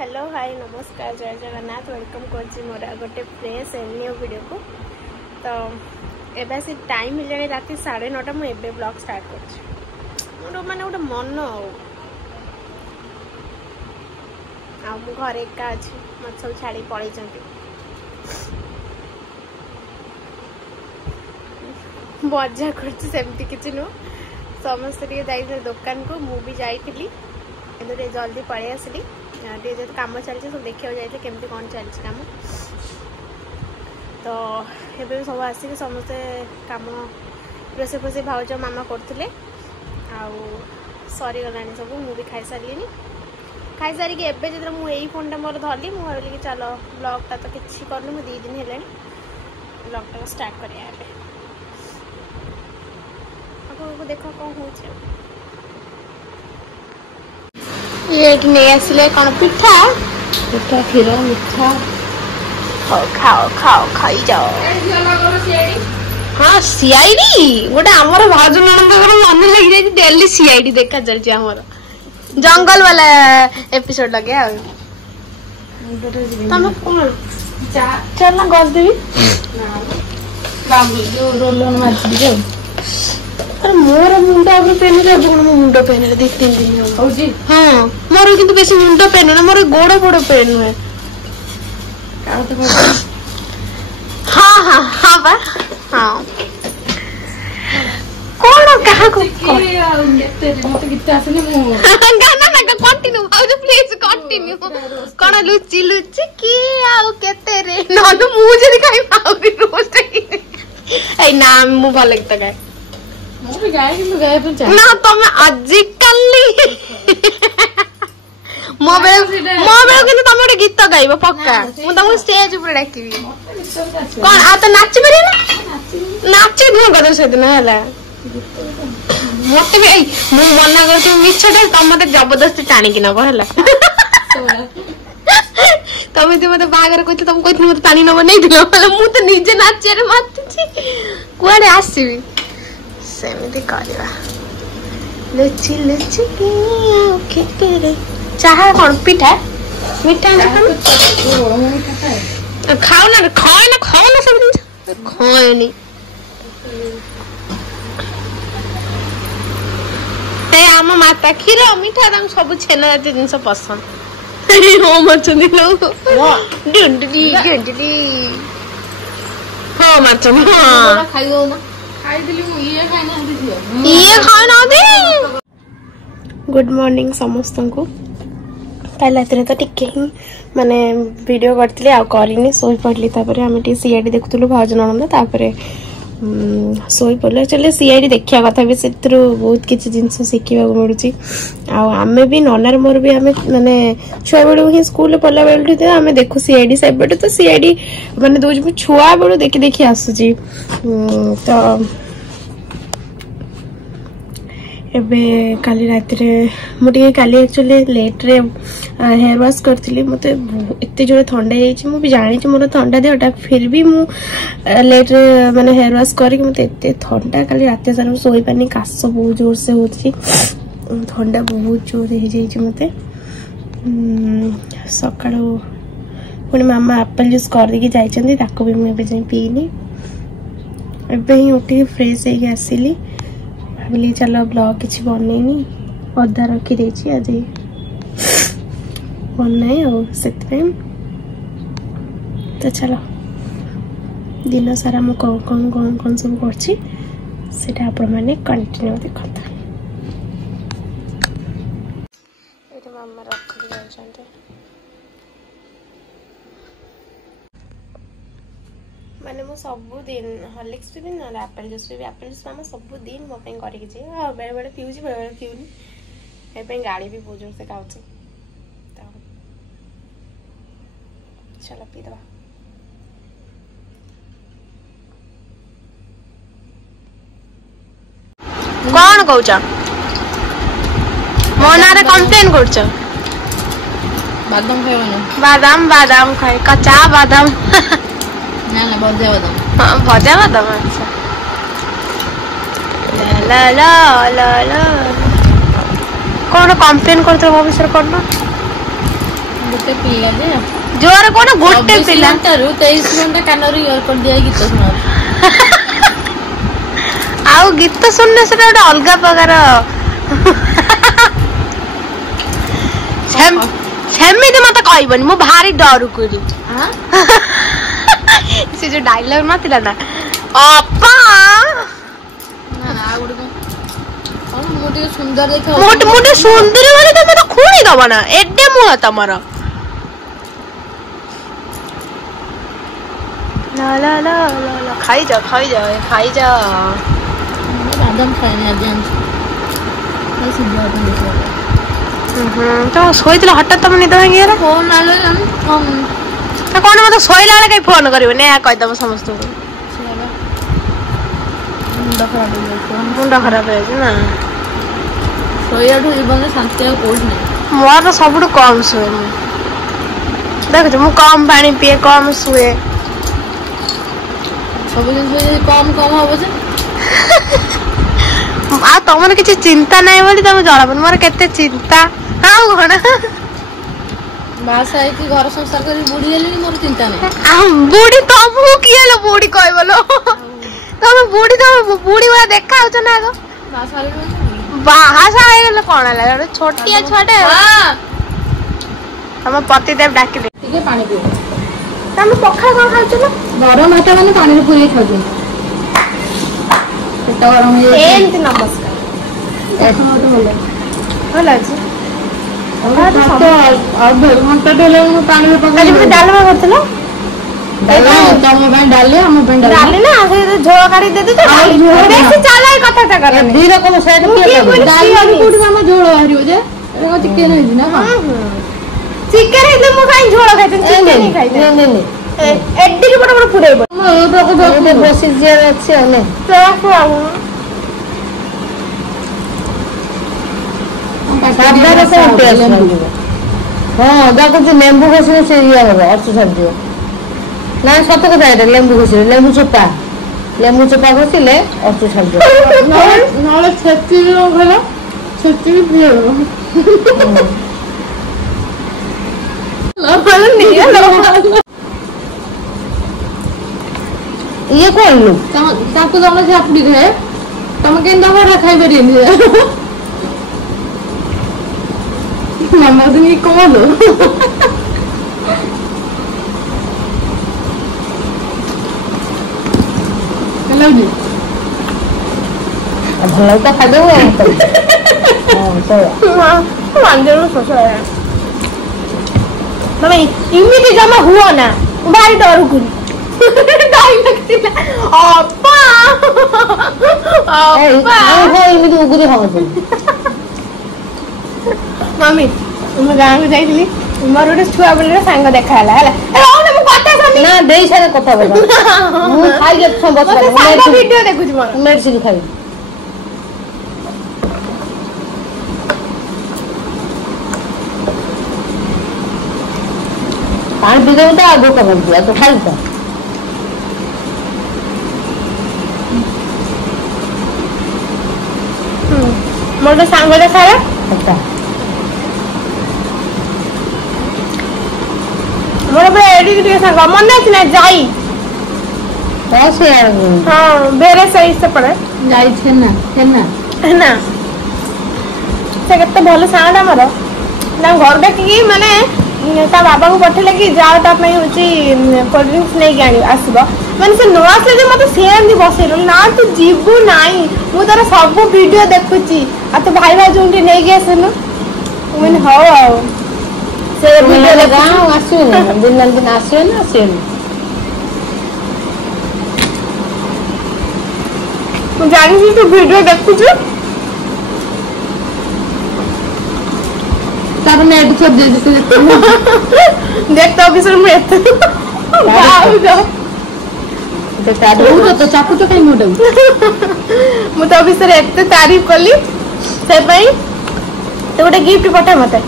Hello hi नमस्कार जय Jagannath welcome कर मोर गोटे फ्रेश एंड न्यू वीडियो को। तो एबे से टाइम हिलाने रात 9:30 मुझे ब्लॉग स्टार्ट कर माने गोटे मन मु घर एका अच्छी मत सब छाड़ी पड़े मजा करमती किसी नुह समस्ते जाइए दुकान को मु भी जाइली जल्दी पलि आसली जो कम चलती सब देखा जाइए केमती कौन चलती कम। तो ये सब आसिक समस्ते कम रोसे फोसे भाज मामा करते सरीगला सब मुझे खाई सारे खाई सारिक एवं जो मुझे फोन टा मोर धरली मुझे भाविली कि चलो ब्लॉगटा तो किसी करनी मुझे 2 दिन है ब्लॉगटा स्टार्ट करा देख कौन हो ये नहीं आसिले कौन पिठा पिठा क्षीर मिठा खाओ खाओ खाई जाओ। हाँ सीआईडी गोटे आमर भाज नंदर मन लगी जाए डेली सीआईडी देखा चलती आमर जंगल वाला एपिसोड लगे तुम कौन चल ना गज देवी रोल मार अरे मोर मुंड आगे पेन मो मुंड पेन 2-3 दिन हाँ मोर किंतु बेसी मुंड पेन ना मोर गोड़ बड़ पेन हुए हाँ हाँ हाँ बा हाँ कौन कहा को गीत आसनी गाना ना कंटिन्यू आउ प्लीज कंटिन्यू कौन लुची लुची की आउ केते रे ननु मु जदी काई पाउरी रोस्ट ए नाम मु भल लगता गाय ना तुम आजिकल मो बेल तुम गोटे गीत गाइब पक्का मुझे तुमको स्टेज ऊपर डाकिबी कौन आ तो नाच पारे ना नाच दियो कर से दिन है मत भी मु मना कर मिछटा तुम मत जबरदस्ती टाणी कि नब है तुम जो मत बागर कहते तुम कहते मत टाणी नब नहीं दिलो मु तो निजे नाचे मातुची कुआडे आसीबी सेमती करवा लुची लुची के चाह कौन पिठा मिठा खाओ ना खाओ ना सब दिन खाओनी आम माता क्षीर मिठा तक सब छेना जाती जिन पसंद हो मचंदी लोग डुंडली डुंडली हाँ मचंदी हाँ खाइयो ना गुड मॉर्निंग समस्त को कल रात तो टिके ही माने वीडियो करते आनी शोई पड़ी आम सीआईडी देखुलु भाज नंद शोई पड़े चलिए सीआईडी देखा कथा भी से बहुत किसी जिनस शिखा मिलूँ आमे भी ननार मोर भी आम माने छुआ बेलू ही स्कूल पढ़ला बेलू आम देखु सीआईडी से तो सीआईडी माने दौर छुआ बेलू देखी देखी आसूची तो एबे काली रात मुझे काली एक्चुअली लेट रे हेयर वाश करती मत एत जोर ठंडा हो भी जानी मोर ठंडा देहटा फिर भी मु लेट रे माने हेयर वाश करके मत एत ठंडा काली रात सारा शोई पानी काश बहुत जोर से होती ठंडा बहुत जोर हो जाए मत सका पुणी मामा एप्पल जूस कर देकी जाइए भी मुझे पीनी एबे ही उठी फ्रेश हो आसली भाविली चलो ब्लॉग किसी बनईनी अदा रखी आज बनाए से तो चलो दिन सारा मुझे कौन कौन कौन कौन सब कर आपण मैंने कंटिन्यू देखता मामा रखी जाते माने मो सबुदिन हॉर्लिक्स भी ना एप्पल जूस भी एप्पल जूस मामा सबुदिन मो करके जाए बेले बेले पीऊँ बेले बेले पीऊनी ये गाड़ी भी बहुत जोर से खाऊँ तो चलो पीदबा कौन कौच मो ना कंप्लेन कर बादाम बादाम खाए कच्चा बादाम ना ना भजा बादाम हाँ भजा बादाम अच्छा ला ला ला ला कौन कंप्लेन करते मो विषय करना ଗୋଟେ ପିଲା ଯେ जोर कोन गोटे पिला 23 घंटा कानर इयरकॉर्ड दिया गीत सुना आउ गीत सुनने से गोटे अलग प्रकार सेमिति मत कहबनी मो भारी डर कुरी हां से जो डायलॉग नथिला ना अपा ना आउड मोटे सुंदर देखा मोटे मोटे सुंदर वाले तो मत खूनी दबा ना एड्डे मुह तमरा ला ला ला ला खाई जा बादाम खाने आज मैं सीधा अपन देखो तो सोइतला हटात तम निद भांगी रे फोन आलो हम तो कोन मत सोइला वाला कई फोन करियो ने कह दम समस्त को मुंडा खराब है ना सोयाठू जीवन में शांति आ कोड नहीं मोर तो सबुठ कम सुए देख मु कम पानी पिए कम सुए सब दिन कम कम हो जे आ तमर किछि चिंता नाही बोली तम जळा पण मोर केते चिंता हाउ कोन बासा है कि घर संसार करी बुढ़ी गेली मोर चिंता नहीं आ बुढ़ी तमु कियलो बुढ़ी कहै बोलो तम बुढ़ी वाला देखा हो ना गो बासा रे बाहासा आइ गेले कोन ला छोटिया छोटे हां हम पति देव डाकी दे ठीक है पानी पियो तम पखा कोन खाउ छलो गरम भात माने पानी रे पुरी खाउ जे पेट गरम हो जाए एंती नमस्कार ऐसा तो बोले भला जी तो अब घंटा डेले में पानी में पका आज मैं डालमा करतलो तम में डाले हम में डाले ना से झोल काढी दे दे तो बेसी चालाई कथा ता करे दी रकम साइड पे डाले कुडी में झोल हरियो जे एगो चिकन है ना चिकन इदे मु काई झोल खाइते चिकन नहीं खाइते नहीं एड्डी के बड़ बड़ पुरेबो ये प्रोसीजर अच्छे है साबधान से टेस्ट हां देखो जो नींबू घोषिले से ये हो अच्छे सब्जी ना सत कथा है नींबू घोषिले नींबू चोपा घोषिले अच्छे सब्जी नाले छेची होला छेची पियो ये कौन लो ताको दम झापड़ी गए तुम केन दम खाई बेरिनी मामा दिन कौन लो हेलो जी अब भलाई का खा दो हां तो मंदिर में सोचा है मम्मी इमिति जमा हुआ ना भारी डर गुनी डाई लगतिला अप्पा हो इमिति उगुरी हो मम्मी तुम गांव में जाइली मोर गोटे छुआ बेले सांग देखा हला हला ए ओने मु कथा सुनी ना देई सारे कथा बोल मु खाई जे संबत सांग वीडियो देखुछ मोर मेडिसिन खाई पानी पी दे तो आगो का बन गया तो खाई था मोर तो सांग देखा है अच्छा मोर बे एडी के सांग मन नहीं ना जाई कैसे हां बेरे सही से पड़े जाई छेना ना से केते भलो सांग हमर ना घर देखि माने ता बाबा को पठले कि जाओ ता पई होची कोल्ड ड्रिंक्स नहीं गाणी आसीबो माने से नो आसले जे मते सेम दी बसेलो ना तू जीबू नाही मु तार सब वीडियो देखुची आ तो भाई जुंटी नहीं गे सनु माने हो से वीडियो गाँव आसो ना दिन आसो ना सेम तू जानी तू वीडियो देखुछु तब मैं एक सब दे देख तो ऑफिसर में वाओ जाओ तो चाकू तो कहीं मोड़ मु तो ऑफिसर एते तारीफ कली से पई तो गोटे गिफ्ट पठा मते